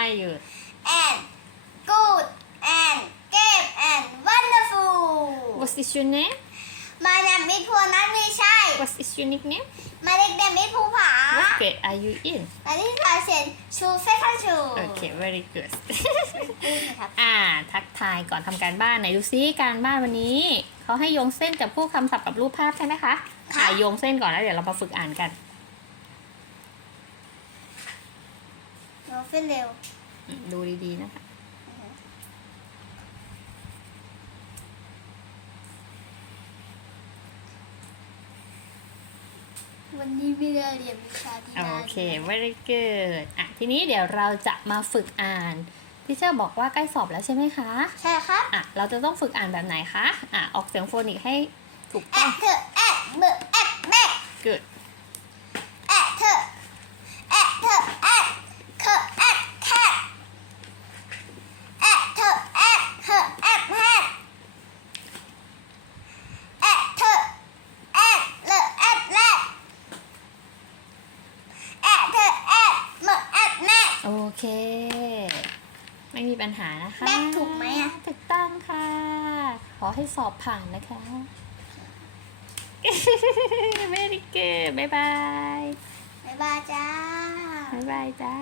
tired and good and game and wonderful What is your name My name is พวนัทมีชัย What is your nickname My nickname is ภูผา What grade are you in อันนี้ภาเซนชูเฟคันชู Okay very good อ่า ทักทายก่อนทำการบ้านไหนดูซิการบ้านวันนี้ เขาให้โยงเส้นกับคู่คำศัพท์กับรูปภาพใช่ไหมคะค่ะโยงเส้นก่อนแล้วเดี๋ยวเรามาฝึกอ่านกัน เราเส้นเร็วอืมดูดีๆนะคะวันนี้ไม่ได้เรียนวิชาที่โอน่าเค very good อะ ทีนี้เดี๋ยวเราจะมาฝึกอ่านที่เชอร์บอกว่าใกล้สอบแล้วใช่ไหมคะ ใช่ครับ อะ เราจะต้องฝึกอ่านแบบไหนคะ อะ ออกเสียงโฟนิกให้ถูกแอต้องดเธอแอดเบอร์แอดแม่ good แอดเธอแอดเธอแอดเธอแอดแคทแอดเธอแอดเธอแอดแฮดแอดเธอแอดเลอแอดแลดแอดเธอแอดเมอแอดแม่ โอเค ไม่มีปัญหานะคะแม่ถูกไหมอะถูกต้องค่ะ ขอให้สอบผ่านนะคะ very good บ๊ายบาย บ๊ายบายจ้า บ๊ายบายจ้า